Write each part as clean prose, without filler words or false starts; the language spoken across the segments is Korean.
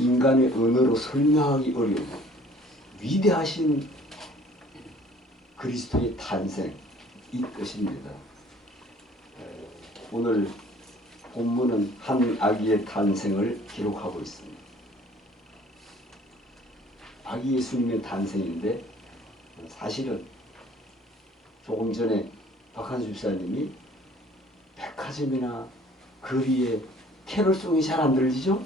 인간의 언어로 설명하기 어려운 위대하신 그리스도의 탄생, 이 뜻입니다. 오늘 본문은 한 아기의 탄생을 기록하고 있습니다. 아기 예수님의 탄생인데 사실은 조금 전에 박한수 집사님이 백화점이나 거리에 캐롤송이 잘 안 들리죠?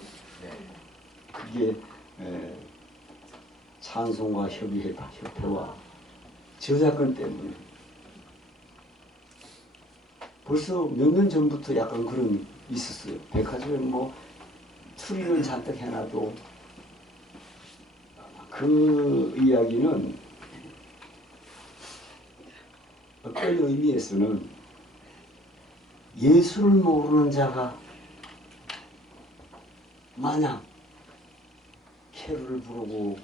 그게 찬송가 협회와 저작권 때문에 벌써 몇 년 전부터 약간 그런 있었어요. 백화점에 뭐 트리를 잔뜩 해놔도 그 이야기는 어떤 의미에서는 예수를 모르는 자가 마냥 캐롤을 부르고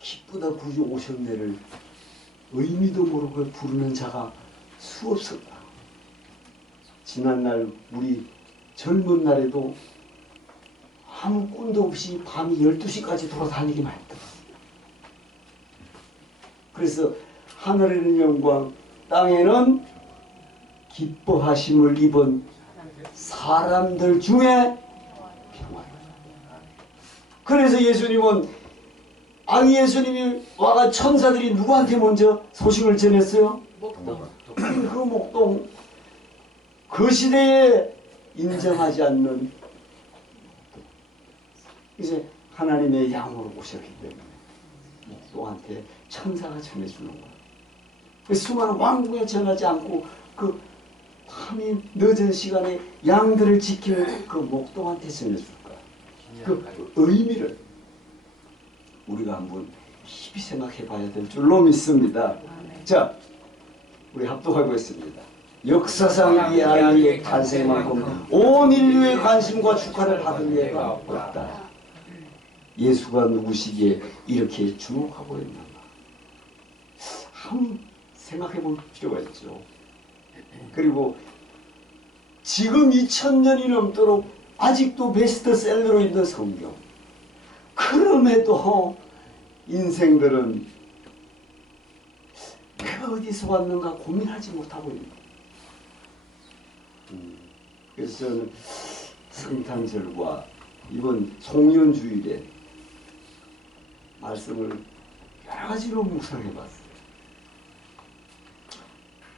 기쁘다 구주 오셨네를 의미도 모르고 부르는 자가 수없었다. 지난날 우리 젊은 날에도 아무 꾼도 없이 밤이 12시까지 돌아다니기만 했다. 그래서 하늘에는 영광, 땅에는 기뻐하심을 입은 사람들 중에 평화. 그래서 예수님은 아기 예수님이 와가 천사들이 누구한테 먼저 소식을 전했어요? 그 목동. 그 시대에 인정하지 않는 이제 하나님의 양으로 오셨기 때문에 목동한테 천사가 전해주는 거예요. 그래서 수많은 왕궁에 전하지 않고 그 밤이 늦은 시간에 양들을 지키는 그 목동한테 전해줄 거야. 그 의미를 우리가 한번 깊이 생각해 봐야 될 줄로 믿습니다. 자, 우리 합독하고 있습니다. 역사상 이 아이의 탄생만큼 온 인류의 관심과 축하를 받은 예가 없다. 예수가 누구시기에 이렇게 주목하고 있는가? 한번 생각해 볼 필요가 있죠. 그리고 지금 2000년이 넘도록 아직도 베스트셀러로 있는 성경. 그럼에도 인생들은 내가 어디서 왔는가 고민하지 못하고 있는 거예요. 그래서 저는 성탄절과 이번 송년주일에 말씀을 여러 가지로 묵상해 봤어요.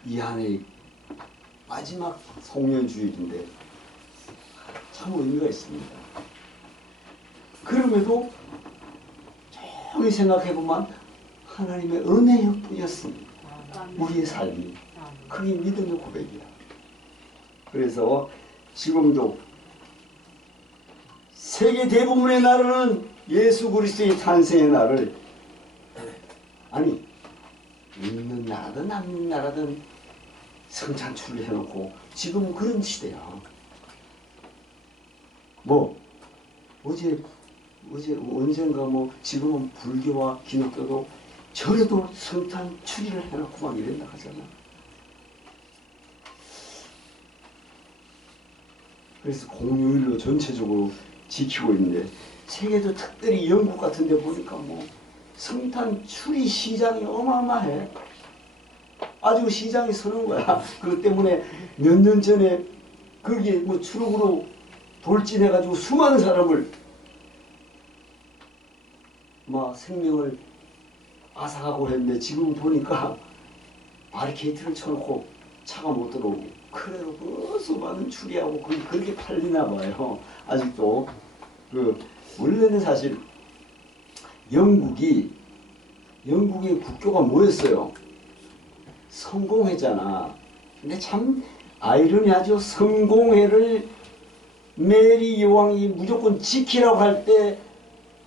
이 한해 마지막 송년주일인데 참 의미가 있습니다. 그럼에도 조용히 생각해보면 하나님의 은혜였습니다. 우리의 삶이. 그게 믿음의 고백이야. 그래서 지금도 세계 대부분의 나라는 예수 그리스도의 탄생의 날을 아니 있는 나라든 안 있는 나라든 성찬출을 해놓고 지금은 그런 시대야. 뭐 어제 언젠가 뭐 지금은 불교와 기독교도 절에도 성탄출을 해놓고 막 이랬나 하잖아. 그래서 공휴일로 전체적으로 지키고 있는데 세계도 특별히 영국 같은 데 보니까 뭐 성탄 추리 시장이 어마어마해. 아주 시장이 서는 거야. 그것 때문에 몇 년 전에 거기에 뭐 트럭으로 돌진해가지고 수많은 사람을 막 생명을 앗아가고 했는데 지금 보니까 바리케이트를 쳐놓고 차가 못 들어오고 그래도 벌써 많은 추리하고 그렇게 팔리나 봐요. 아직도 원래는 사실 영국의 국교가 뭐였어요? 성공회잖아. 근데 참 아이러니하죠. 성공회를 메리 여왕이 무조건 지키라고 할 때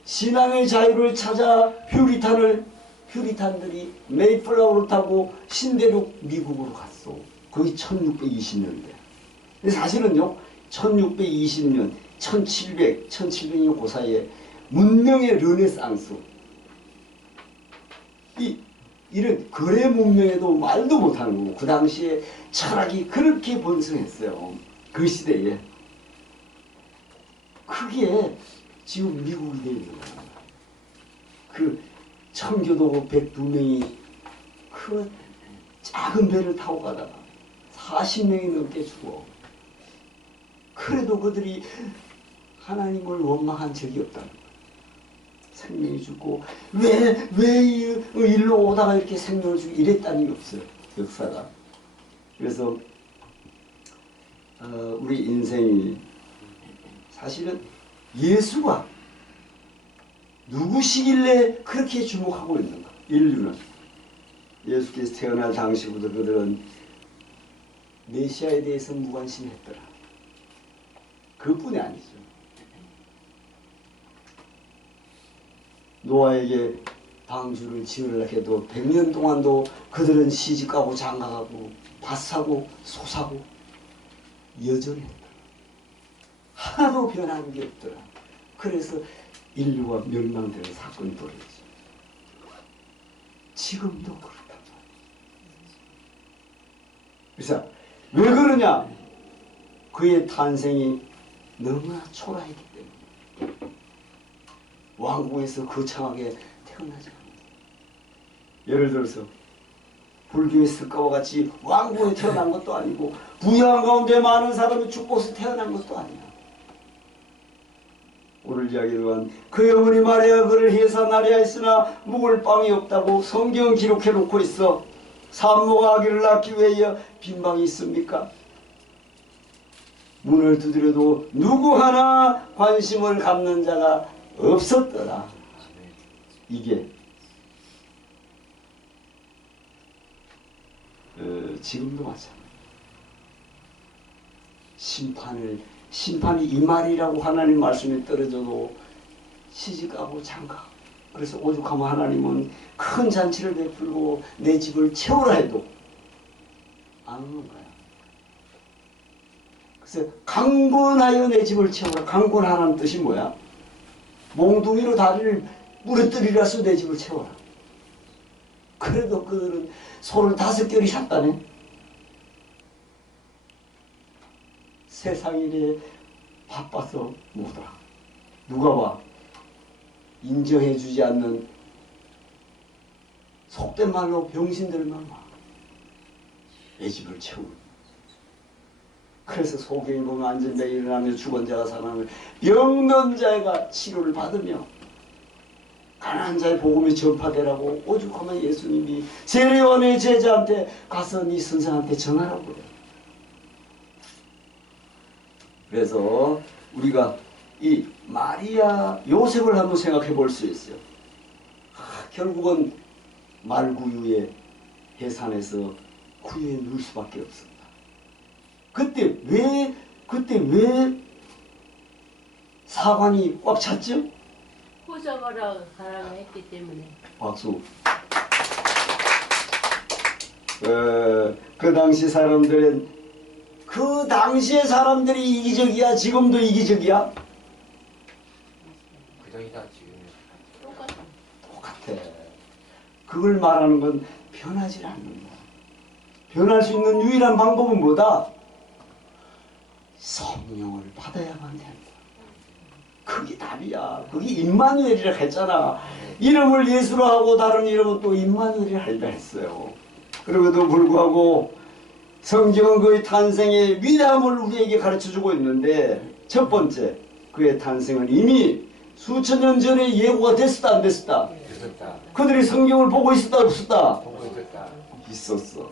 신앙의 자유를 찾아 퓨리탄들이 메이플라워를 타고 신대륙 미국으로 갔어. 거의 1620년대. 근데 사실은요, 1620년, 1700년 그 사이에 문명의 르네상스. 이런 거래 문명에도 말도 못하는 거고, 그 당시에 철학이 그렇게 번성했어요. 그 시대에. 그게 지금 미국이 되어 있는 거야. 그 청교도 102명이 그 작은 배를 타고 가다가 40명이 넘게 죽어. 그래도 그들이 하나님을 원망한 적이 없다는 거야. 생명이 죽고 왜 일로 오다가 이렇게 생명을 주고 이랬다는 게 없어요. 역사가. 그래서 우리 인생이 사실은 예수가 누구시길래 그렇게 주목하고 있는가? 인류는 예수께서 태어날 당시부터 그들은 메시아에 대해서 무관심했더라. 그뿐이 아니죠. 노아에게 방주를 지으려 해도 100년 동안도 그들은 시집가고 장가가고 밭사고 소사고 여전했더라. 하나도 변한 게 없더라. 그래서 인류가 멸망되는 사건이 벌어졌죠. 지금도 그렇단 말이에요. 그래서 왜 그러냐? 그의 탄생이 너무나 초라했기 때문에 왕궁에서 거창하게 태어나지 않는다. 예를 들어서 불교의 습과와 같이 왕궁에 태어난 것도 아니고 부양 가운데 많은 사람이 죽고서 태어난 것도 아니야. 오늘 이야기 또한 그 어머니 마리아 그를 해산하려 했으나 묵을 빵이 없다고 성경은 기록해 놓고 있어. 산모가 아기를 낳기 위하여 빈방이 있습니까? 문을 두드려도 누구 하나 관심을 갖는 자가 없었더라. 이게 지금도 마찬가지야. 심판이 이 말이라고 하나님 말씀에 떨어져도 시집가고 장가. 그래서 오죽하면 하나님은 큰 잔치를 베풀고 내 집을 채우라 해도 안 오는 거야. 그래서 강권하여 내 집을 채우라. 강권하라는 뜻이 뭐야? 몽둥이로 다리를 무너뜨리라서 내 집을 채워라. 그래도 그들은 소를 5결이 샀다네. 세상 일에 바빠서 못 와. 누가 와? 인정해주지 않는 속된 말로 병신들만 와. 내 집을 채우고. 그래서 소경이 보면 앉은 자가 일어나며 죽은 자가 살아나며 병든 자가 치료를 받으며 가난한 자의 복음이 전파되라고 오죽하면 예수님이 세례요한의 제자한테 가서 네 선생한테 전하라고 그래요. 그래서 우리가 이 마리아 요셉을 한번 생각해 볼 수 있어요. 결국은 말구유의 해산에서 구유에 누울 수밖에 없습니다. 그때 왜 사관이 꽉 찼죠? 호적어라 가라고 했기 때문에. 박수. 그 당시 사람들은 그 당시의 사람들이 이기적이야? 지금도 이기적이야? 그전이다 지금. 똑같아. 그걸 말하는 건 변하지 않는다. 변할 수 있는 유일한 방법은 뭐다? 성령을 받아야만 된다. 그게 답이야. 그게 임마누엘이라 했잖아. 이름을 예수로 하고 다른 이름은 또 임마누엘이라 하리라 했어요. 그럼에도 불구하고 성경은 그의 탄생의 위대함을 우리에게 가르쳐주고 있는데, 첫 번째, 그의 탄생은 이미 수천 년 전에 예고가 됐었다 안 됐었다? 됐었다. 그들이 성경을 보고 있었다 없었다? 보고 있었다. 있었어.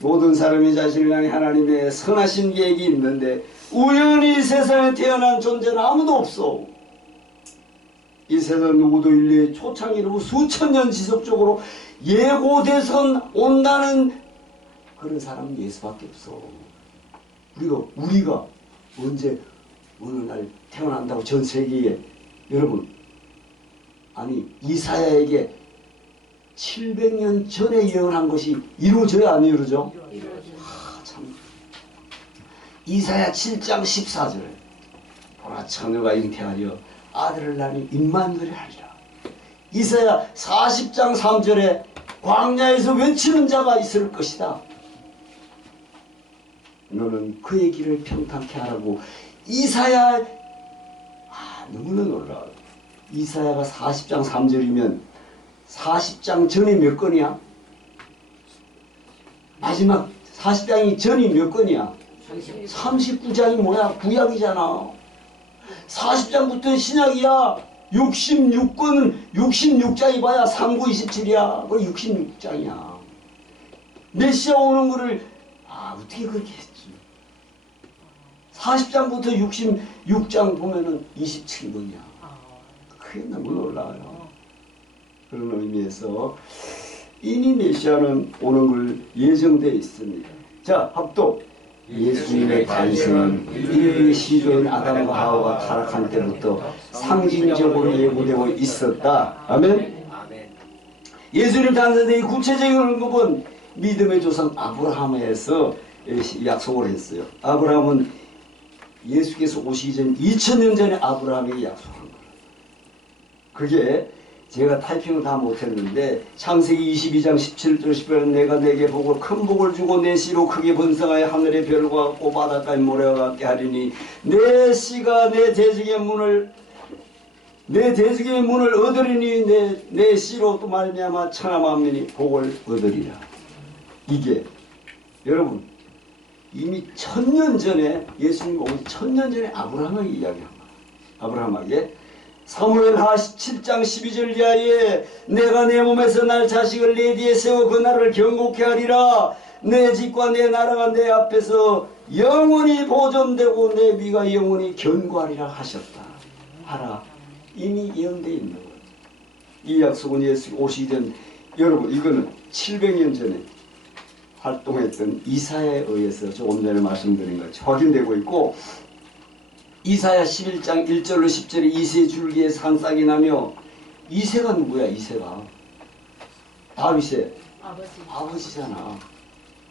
모든 사람이 자신을 향해 하나님의 선하신 계획이 있는데 우연히 세상에 태어난 존재는 아무도 없어. 이 세상 누구도 인류의 초창기로 수천 년 지속적으로 예고돼서 온다는 그런 사람은 예수밖에 없어. 우리가 언제 어느 날 태어난다고 전 세계에, 여러분, 아니 이사야에게 700년 전에 예언한 것이 이루어져요, 안 이루어져? 참. 이사야 7장 14절에 보라 처녀가 잉태하여 아들을 낳으니 임마누엘이 하리라. 이사야 40장 3절에 광야에서 외치는 자가 있을 것이다. 너는 그의 길을 평탄케 하라고 이사야 너무나 놀라워요. 이사야가 40장 3절이면 40장 전이 몇 건이야? 마지막 40장이 전이 몇 건이야? 39장이 뭐야? 구약이잖아. 40장부터 신약이야. 66권은 66장이 봐야 39, 27이야. 그 66장이야. 메시아 오는 거를 어떻게 그렇게 했지? 40장부터 66장 보면은 27권이야. 그게 너무 놀라워요. 그런 의미에서 이미 메시아는 오는 걸 예정되어 있습니다. 자, 합독. 예수님의 탄생은 이 시조인 아담과 하와가 타락한 때부터 상징적으로 예고되고 있었다. 아멘. 예수님 탄생의 구체적인 언급은 믿음의 조상 아브라함에서 약속을 했어요. 아브라함은 예수께서 오시기 전 2000년 전에 아브라함에게 약속한 거예요. 그게 제가 타이핑을 다 못했는데 창세기 22장 17절 18절 내가 내게 복을 큰 복을 주고 내 씨로 크게 번성하여 하늘의 별과 같고 바닷가의 모래와 같게 하리니 내 씨가 내 대적의 문을 얻으리니 내 씨로 또 말미암아 천하 만민이 복을 얻으리라. 이게 여러분 이미 1000년 전에 예수님 오기 1000년 전에 아브라함에게 이야기한 거예요. 아브라함에게 사무엘하 7장 12절 이하에 내가 내 몸에서 날 자식을 내 뒤에 세워 그 나라를 경고케 하리라. 내 집과 내 나라가 내 앞에서 영원히 보존되고 내 미가 영원히 견고하리라 하셨다. 하라. 이미 예언되어 있는 거예요. 이 약속은 예수 오시기 전 여러분 이거는 700년 전에 활동했던 이사야에 의해서 조금 전에 말씀드린 것이 확인되고 있고 이사야 11장 1절로 10절에 이새 줄기에서 한 싹이 나며 이새가 누구야? 이새가 다윗의 아버지잖아.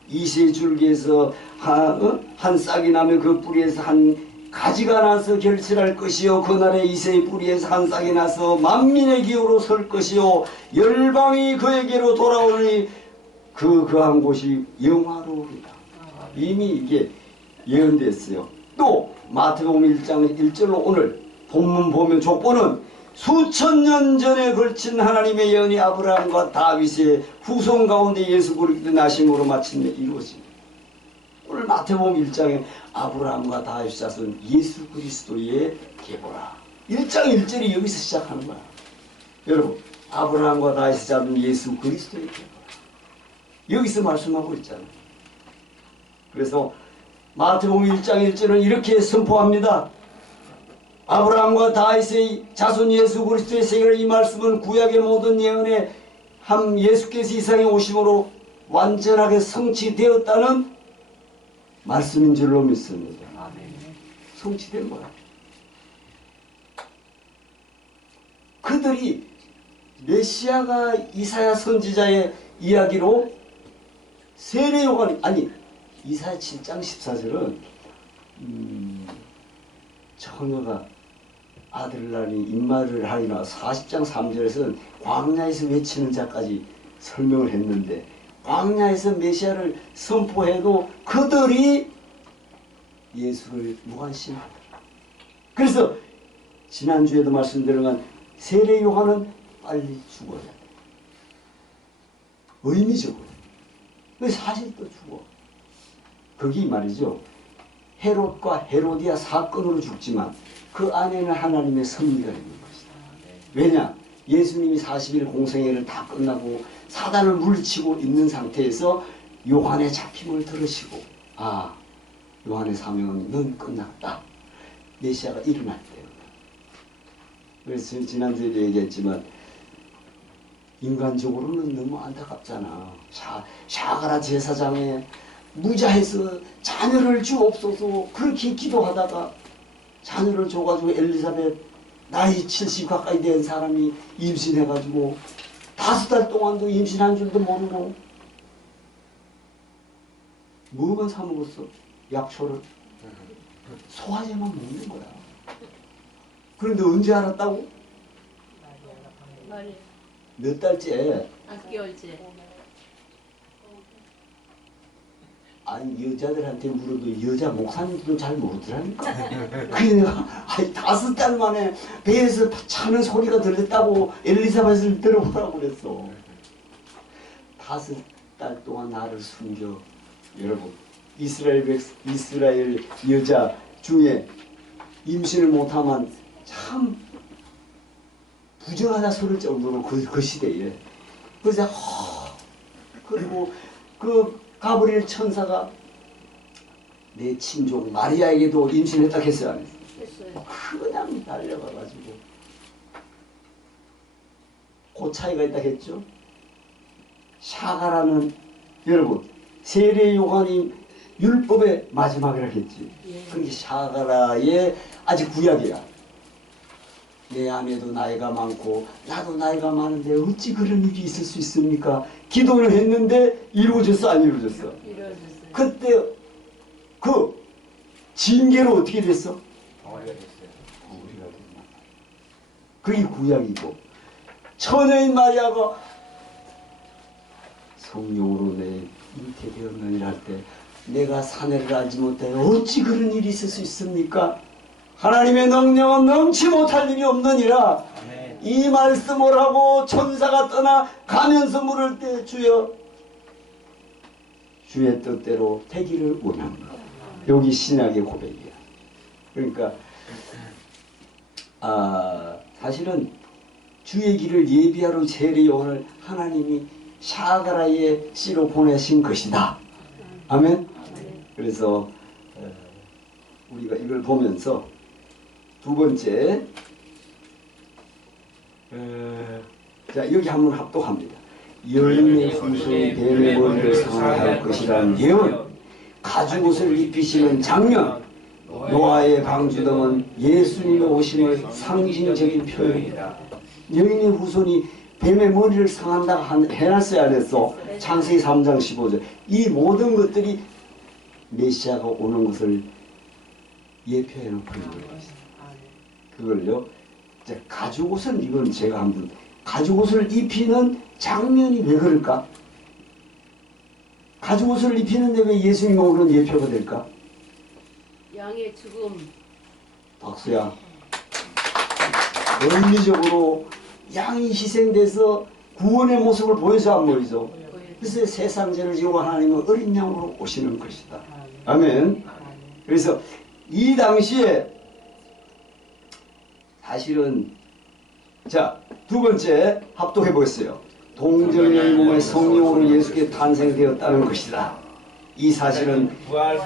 이새 줄기에서 한 싹이 나며 그 뿌리에서 한 가지가 나서 결실할 것이요 그날에 이새의 뿌리에서 한 싹이 나서 만민의 기호로 설 것이요 열방이 그에게로 돌아오니 그한 곳이 영화로우리라. 이미 이게 예언됐어요. 또 마태복음 1장 1절로 오늘 본문 보면 조건은 수천 년 전에 걸친 하나님의 예언이 아브라함과 다윗의 후손 가운데 예수 그리스도의 나심으로 마침내 이루어집니다. 오늘 마태복음 1장에 아브라함과 다윗 자손 예수 그리스도의 계보라. 1장 1절이 여기서 시작하는 거야. 여러분 아브라함과 다윗 자손 예수 그리스도의 계보라. 여기서 말씀하고 있잖아요. 그래서 마태복음 1장 1절은 이렇게 선포합니다. 아브라함과 다윗의 자손 예수 그리스도의 세계를 이 말씀은 구약의 모든 예언에 한 예수께서 이 세상에 오심으로 완전하게 성취되었다는 말씀인 줄로 믿습니다. 성취된 거야. 그들이 메시아가 이사야 선지자의 이야기로 세례 요한이 이사야 7장 14절은 처녀가 아들을 낳으니 임마를 하리라. 40장 3절에서는 광야에서 외치는 자까지 설명을 했는데 광야에서 메시아를 선포해도 그들이 예수를 무관심하더라. 그래서 지난주에도 말씀드린 건 세례 요한은 빨리 죽어야 돼. 의미적으로. 사실 또 죽어. 거기 말이죠. 헤롯과 헤로디아 사건으로 죽지만 그 안에는 하나님의 섭리가 있는 것이다. 왜냐? 예수님이 40일 공생애를 다 끝나고 사단을 물리치고 있는 상태에서 요한의 잡힘을 들으시고 요한의 사명은 넌 끝났다. 메시아가 일어날 때예요. 그래서 지난주에도 얘기했지만 인간적으로는 너무 안타깝잖아. 샤가라 제사장에 무자해서 자녀를 주옵소서 그렇게 기도하다가 자녀를 줘가지고 엘리사벳 나이 70 가까이 된 사람이 임신해가지고 5달 동안도 임신한 줄도 모르고 뭐만 사 먹었어? 약초를 소화제만 먹는 거야. 그런데 언제 알았다고? 몇 달째? 6개월째. 아니 여자들한테 물어도 여자 목사님들도 잘 모르더라니까. 그래 내가 아니 5달 만에 배에서 차는 소리가 들렸다고 엘리사벳을 들어보라고 그랬어. 5달 동안 나를 숨겨. 여러분 이스라엘 여자 중에 임신을 못하면 참 부정하다 소릴 정도로 그 시대에. 그래서 그리고 그 가브리엘 천사가 내 친족 마리아에게도 임신했다 했어요, 안 했어요? 했어요. 그냥 달려가가지고 그 차이가 있다 했죠. 샤가라는 여러분 세례 요한이 율법의 마지막이라 했지. 예. 그게 샤가라의 아직 구약이야. 내 아내도 나이가 많고 나도 나이가 많은데 어찌 그런 일이 있을 수 있습니까? 기도를 했는데 이루어졌어 안 이루어졌어? 이루어졌어요. 그때 그 징계로 어떻게 됐어? 덩어리가 됐어요. 우리가 됐나? 그게 구약이고 처녀인 마리아가 성령으로 내 잉태되었느니라 할 때 내가 사내를 알지 못해 어찌 그런 일이 있을 수 있습니까? 하나님의 능력은 넘치 못할 일이 없느니라. 아멘. 이 말씀을 하고 천사가 떠나 가면서 물을 때 주여 주의 뜻대로 되기를 원합니다. 여기 신약의 고백이야. 그러니까 사실은 주의 길을 예비하러 세례 요한을 하나님이 샤가라의 씨로 보내신 것이다. 아멘. 그래서 우리가 이걸 보면서 두 번째 자 여기 한번 합독합니다. 여인의 후손이 뱀의 머리를 상하할 것이라는 예언, 가죽옷을 입히시는 장면, 노아의 방주등은 예수님의 오심의 상징적인 표현이다. 여인의 후손이 뱀의 머리를 상한다고 해놨어야 안 했어. 창세기 3장 15절. 이 모든 것들이 메시아가 오는 것을 예표해놓고 있는 것이다. 그걸요. 이제 가죽옷을 이건 제가 한번 가죽옷을 입히는 장면이 왜 그럴까? 가죽옷을 입히는데 왜 예수님 오는 예표가 될까? 양의 죽음. 박수야. 의미적으로 양이 희생돼서 구원의 모습을 보여서 안 보이죠? 그래서 세상 죄를 지고 하나님은 어린 양으로 오시는 것이다. 아멘. 그래서 이 당시에 사실은 자 두 번째 합독해 보겠어요. 동정녀의 몸에 성령으로 예수께 탄생되었다는 것이다. 이 사실은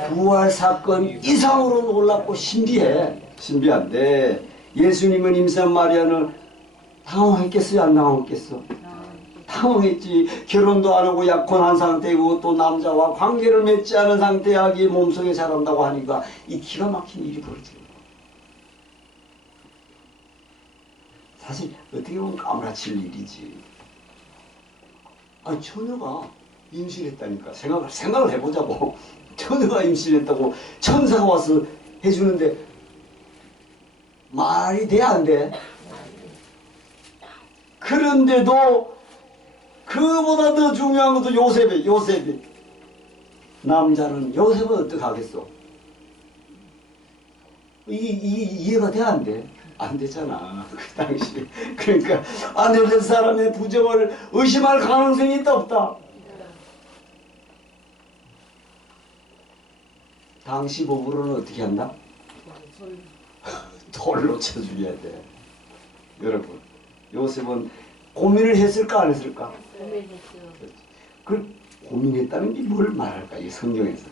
부활 사건 이상으로 놀랍고 신비한데 예수님은 임산 마리아는 당황했겠어요? 안 당황했겠어? 당황했지. 결혼도 안 하고 약혼한 상태이고 또 남자와 관계를 맺지 않은 상태에 아기 몸속에 자란다고 하니까 이 기가 막힌 일이 벌어져요. 사실 어떻게 보면 까무라칠 일이지. 처녀가 임신했다니까. 생각을 해보자고. 처녀가 임신했다고 천사가 와서 해주는데 말이 돼 안 돼? 그런데도 그보다 더 중요한 것도 요셉이. 남자는 요셉은 어떻게 하겠어? 이해가 돼 안 돼? 안 되잖아. 그 당시. 그러니까 아내 된 사람의 부정을 의심할 가능성이 있다 없다? 당시 법으로는 어떻게 한다? 돌로 쳐 죽여야 돼. 여러분, 요셉은 고민을 했을까 안 했을까? 고민했어요. 그 고민했다는 게 뭘 말할까? 이 성경에서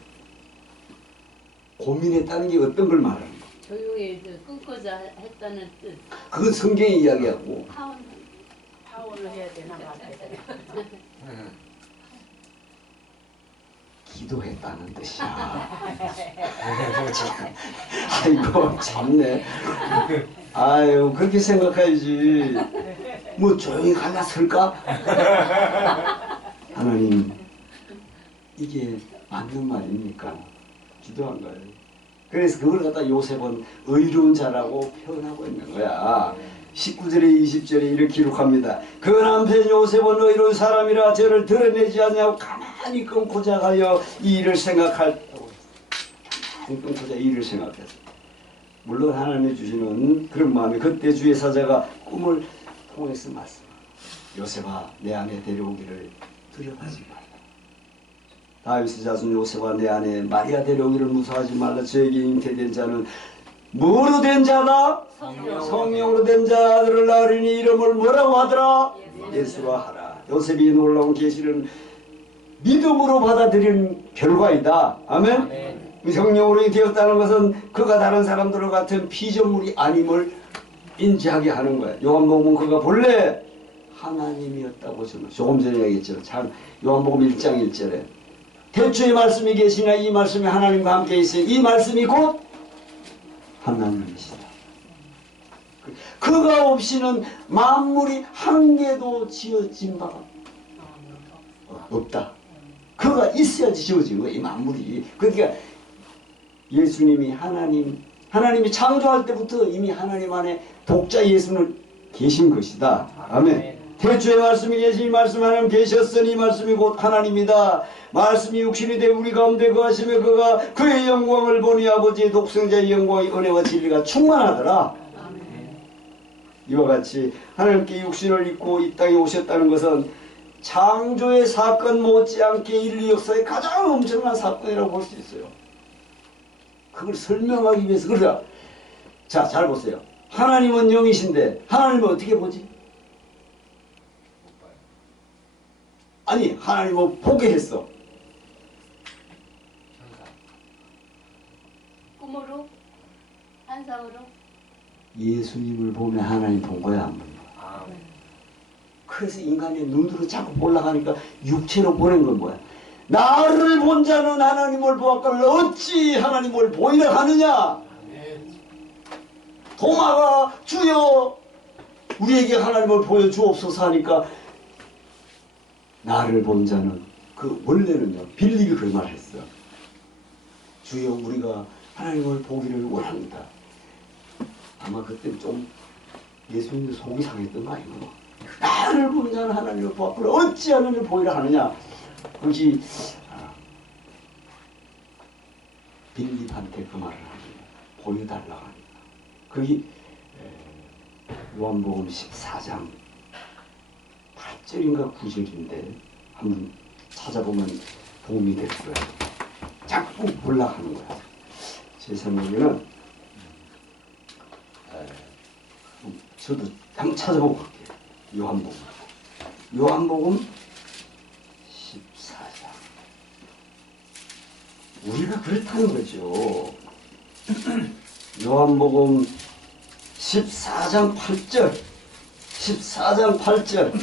고민했다는 게 어떤 걸 말하는 거야? 조용히 끊고자 했다는 뜻. 그건 성경이 이야기하고 파혼을 해야 되나 말아야 되나. 기도했다는 뜻이야. 아이고 참네. 아유 그렇게 생각해야지. 뭐 조용히 갈라설까? 하나님 이게 맞는 말입니까? 기도한 거예요. 그래서 그걸 갖다 요셉은 의로운 자라고 표현하고 있는 거야. 19절에 20절에 이렇게 기록합니다. 그 남편 요셉은 의로운 사람이라 저를 드러내지 않냐고 가만히 가만히 끊고자 하여 이 일을 생각했다고. 가만히 끊고자 이 일을 생각했어. 물론 하나님이 주시는 그런 마음이, 그때 주의 사자가 꿈을 통해서 말씀. 요셉아, 내 안에 데려오기를 두려워하지 말라. 다윗의 자손 요셉아, 내 안에 마리아 데려오기를 무서워하지 말라. 저에게 잉태된 자는 뭐로 된 자다? 성령으로 된 자들을 낳으리니 이름을 뭐라고 하더라? 예수라 하라. 요셉이 놀라운 계시를 믿음으로 받아들이는 결과이다. 아멘? 성령으로 되었다는 것은 그가 다른 사람들과 같은 피조물이 아님을 인지하게 하는 거야. 요한복음은 그가 본래 하나님이었다고 저는 조금 전에 얘기했죠. 참, 요한복음 1장 1절에 태초에 말씀이 계시나 이 말씀이 하나님과 함께 있어요. 이 말씀이 곧 하나님이시다. 그가 없이는 만물이 한 개도 지어진 바가 없다. 그가 있어야지 지어진 거야, 이 만물이. 그러니까 예수님이 하나님이 창조할 때부터 이미 하나님 안에 독자 예수는 계신 것이다. 아멘. 태초에 말씀이 계신 이 말씀 하나님 계셨으니 이 말씀이 곧 하나님이다. 말씀이 육신이 되어 우리 가운데 거하시며 그가 그의 영광을 보니 아버지의 독생자의 영광이 은혜와 진리가 충만하더라. 이와 같이 하나님께 육신을 입고 이 땅에 오셨다는 것은 창조의 사건 못지않게 인류 역사의 가장 엄청난 사건이라고 볼 수 있어요. 그걸 설명하기 위해서. 그러자, 자, 잘 보세요. 하나님은 영이신데 하나님은 어떻게 보지? 아니, 하나님은 보게 했어. 꿈으로? 환상으로? 예수님을 보면 하나님 본 거야, 안 본 거야? 그래서 인간의 눈으로 자꾸 올라가니까 육체로 보낸 건 뭐야? 나를 본 자는 하나님을 보았거늘 어찌 하나님을 보이려 하느냐? 도마가 주여 우리에게 하나님을 보여주옵소서 하니까 나를 본 자는, 그 원래는요, 빌립이 그 말을 했어. 주여 우리가 하나님을 보기를 원합니다. 아마 그때 좀 예수님도 속이 상했던 거 아니고, 나를 본 자는 하나님을 보았거늘 어찌 하나님을 보이려 하느냐? 그것이 빌립한테 그 말을 하니 보여달라고 하니까. 그게 요한복음 14장 8절인가 9절인데 한번 찾아보면 도움이 될 거예요. 자꾸 올라가는 거야. 제 생각에는 저도 한번 찾아보고 갈게요. 요한복음 14장. 우리가 그렇다는 거죠. 요한복음 14장 8절. 14장 8절.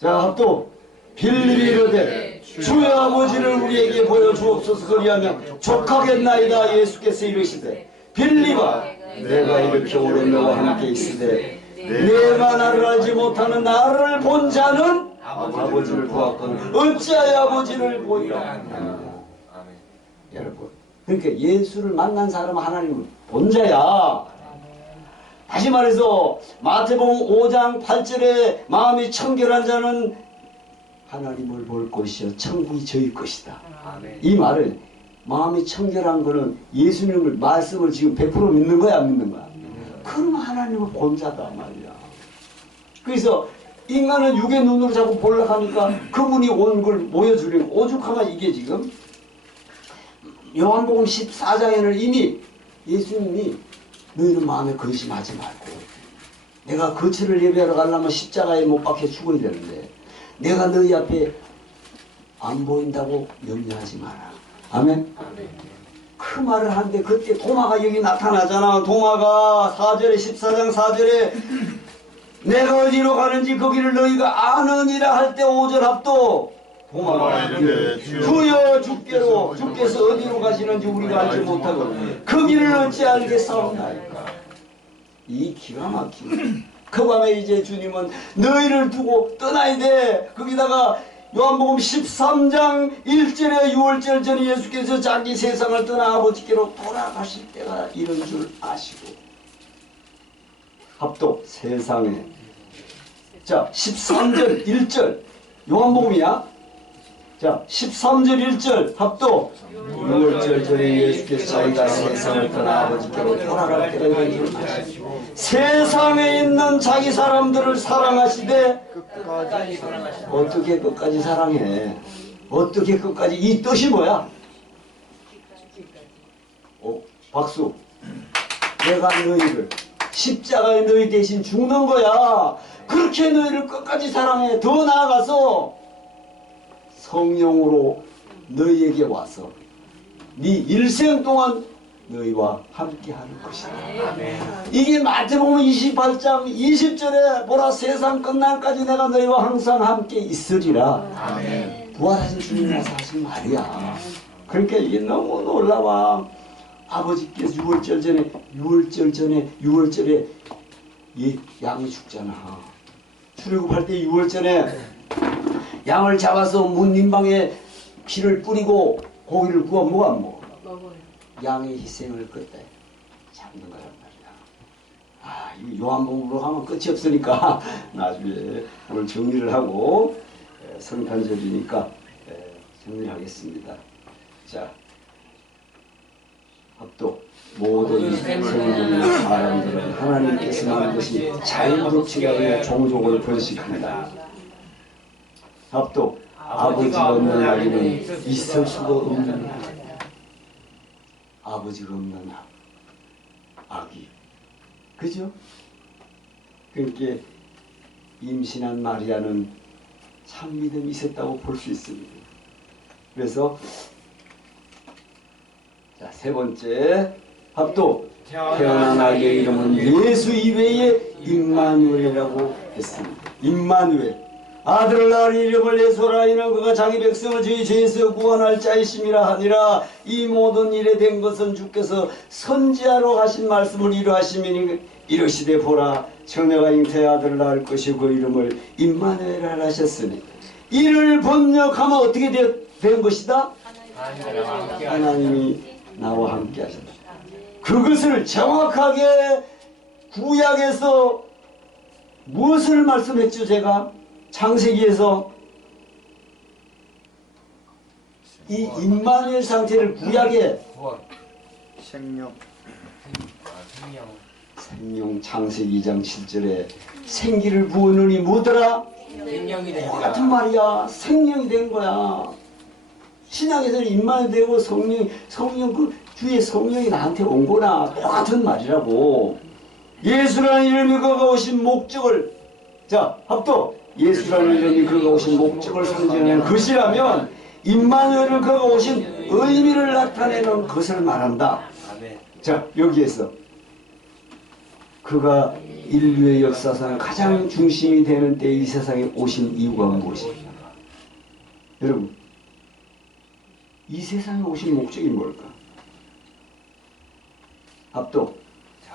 자, 또 빌립이 이르되 주의 아버지를 우리에게 보여주옵소서. 그리하면 족하겠나이다. 예수께서 이르시되 빌립아, 내가 이렇게 오래 너와 함께 있으되 내가 나를 알지 못하는 나를 본 자는 아버지를 보았거늘 어찌하여 아버지를 보이라 하느냐. 여러분, 그러니까 예수를 만난 사람은 하나님을 본 자야. 다시 말해서 마태복음 5장 8절에 마음이 청결한 자는 하나님을 볼 것이요 천국이 저희 것이다. 이 말을, 마음이 청결한 거는 예수님을 말씀을 지금 100% 믿는 거야, 안 믿는 거야? 그럼 하나님을 본 자다 말이야. 그래서 인간은 육의 눈으로 자꾸 보려고 하니까 그분이 온 걸 보여주려고 오죽하면 이게 지금 요한복음 14장에는 이미 예수님이 너희는 마음에 근심하지 말고, 내가 거처를 예배하러 가려면 십자가에 못 박혀 죽어야 되는데 내가 너희 앞에 안 보인다고 염려하지 마라. 아멘? 그 말을 하는데 그때 도마가 여기 나타나잖아. 도마가 4절에 14장 4절에 내가 어디로 가는지 거기를 너희가 아느니라 할 때 5절 합도 도마가 이르되 주여 주께서 어디로 가시는지 우리가 알지 못하고 그 길을 어찌 알겠사옵나이까. 이 기가 막히네. 그 밤에 이제 주님은 너희를 두고 떠나야 돼. 거기다가 요한복음 13장 1절에 6월절 전에 예수께서 자기 세상을 떠나 아버지께로 돌아가실 때가 이런 줄 아시고 합독 세상에. 자 13절 1절 요한복음이야. 자 13절 1절 합독. 6월절 전에 예수께서 자기가 세상을 떠나 아버지께로 돌아갈 때가 이런 줄 아시고 세상에 있는 자기 사람들을 사랑하시되 어떻게 끝까지 사랑해? 어떻게 끝까지? 이 뜻이 뭐야? 박수. 내가 너희를 십자가에 너희 대신 죽는 거야. 그렇게 너희를 끝까지 사랑해. 더 나아가서 성령으로 너희에게 와서 네 일생 동안 너희와 함께 하는 것이다. 이게 마태복음 28장 20절에 보라 세상 끝날까지 내가 너희와 항상 함께 있으리라. 부활하신 주님이 와서 하신 말이야. 그러니까 이게 너무 놀라워. 아버지께서 6월절에 양이 죽잖아. 출애굽할 때 6월절에 양을 잡아서 문 인방에 피를 뿌리고 고기를 구워 먹어. 양의 희생을 끝에 잡는 거란 말이야. 이 요한복음으로 하면 끝이 없으니까 나중에 오늘 정리를 하고 성탄절이니까 정리를 하겠습니다. 자, 합독. 모든 생물이나 사람들은 하나님께서 만든 것이 자유롭지가 종족을 번식한다. 합독. 아버지가 없는 아기는 있을 수가 없는 아기. 아버지가 없는 아기. 그죠? 그러니까 임신한 마리아는 참 믿음이 있었다고 볼 수 있습니다. 그래서 자, 세 번째 합독. 태어난 아기의 이름은 예수 이외에 임마누엘이라고 했습니다. 임마누엘. 아들을 낳을 이름을 예수라. 이는 그가 자기 백성을 저희 죄에서 구원할 자이심이라 하니라. 이 모든 일에 된 것은 주께서 선지자로 하신 말씀을 이루하시니 이르시되 보라 처녀가 잉태의 아들을 낳을 것이고 그 이름을 임마누엘이라 하셨으니 이를 번역하면 어떻게 된 것이다? 하나님이 나와 함께 하신다. 그것을 정확하게 구약에서 무엇을 말씀했죠? 제가 창세기에서 이 임마누엘 상태를 구약에 생명 창세기 2장 7절에 생기를 부으느니 뭐더라? 생명이 된 똑같은 말이야. 생명이 된 거야. 신약에서는 임마누엘 되고 성령 그 주의 성령이 나한테 온 거나 똑같은 말이라고. 예수라는 이름이 그가 오신 목적을, 자 합독. 예수라는 이름이 그가 오신 목적을 상징하는 것이라면 임마누엘은 그가 오신 의미를 나타내는 것을 말한다. 자 여기에서 그가 인류의 역사상 가장 중심이 되는 때 이 세상에 오신 이유가 무엇입니까? 여러분 이 세상에 오신 목적이 뭘까? 합독.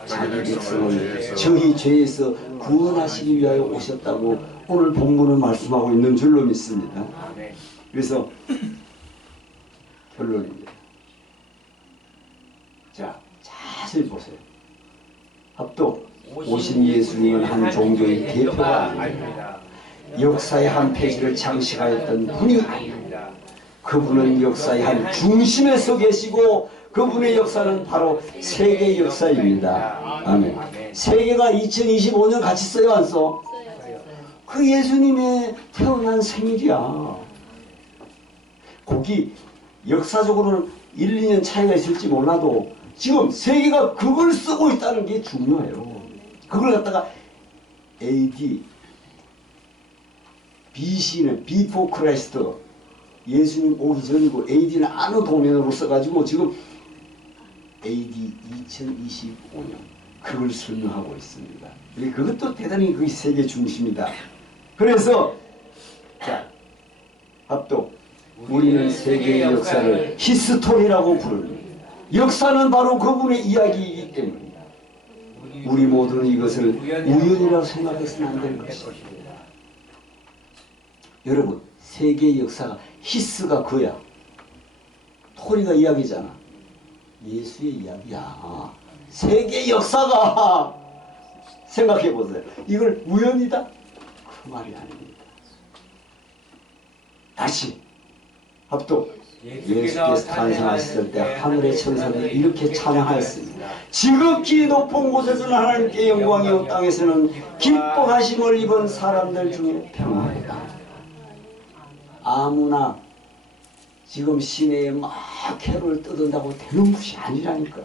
자기 백성을 저희 죄에서 구원하시기 위하여 오셨다고 오늘 본문은 말씀하고 있는 줄로 믿습니다. 그래서 결론입니다. 자, 자세히 보세요. 합독. 오신 예수님은 한 종교의 대표가 아닙니다. 역사의 한 페이지를 장식하였던 분이 아닙니다. 그분은 역사의 한 중심에 서 계시고 그분의 역사는 바로 세계 역사입니다. 아멘. 세계가 2025년 같이 써요, 안 써? 그 예수님의 태어난 생일이야. 거기 역사적으로는 1, 2년 차이가 있을지 몰라도 지금 세계가 그걸 쓰고 있다는 게 중요해요. 그걸 갖다가 AD, BC는 Before Christ, 예수님 오기 전이고 AD는 안의 도면으로 써가지고 지금 AD 2025년 그걸 설명하고 있습니다. 그것도 대단히 그 세계 중심이다. 그래서 자 합독. 우리는 세계의 역사를 히스토리라고 부릅니다. 역사는 바로 그분의 이야기이기 때문입니다. 우리 모두는 이것을 우연이라고 생각해서는 안 될 것입니다. 여러분 세계의 역사가 히스가 그야. 토리가 이야기잖아. 예수의 이야기야. 세계 역사가 생각해 보세요. 이걸 우연이다? 그 말이 아닙니다. 다시 합독. 예수께서 탄생하셨을 때 하늘의 천사들이 이렇게 찬양하였습니다. 지극히 높은 곳에서는 하나님께 영광이요 땅에서는 기뻐하심을 입은 사람들 중에 평안이다. 아무나 지금 시내에 막 캐롤 떠든다고 되는 것이 아니라니까.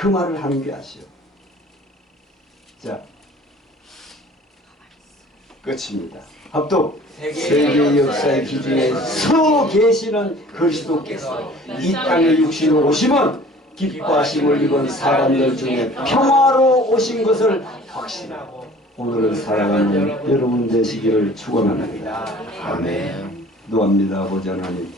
그 말을 하는 게 아시오. 자, 끝입니다. 합독. 세계 역사의 기준에 서 계시는 그리스도께서 이 땅에 육신으로 오시면 기뻐하심을 입은 사람들 중에 평화로 오신 것을 확신하고 오늘을 살아가는 여러분 되시기를 축원합니다. 아멘. 노합니다. 아버지 하나님.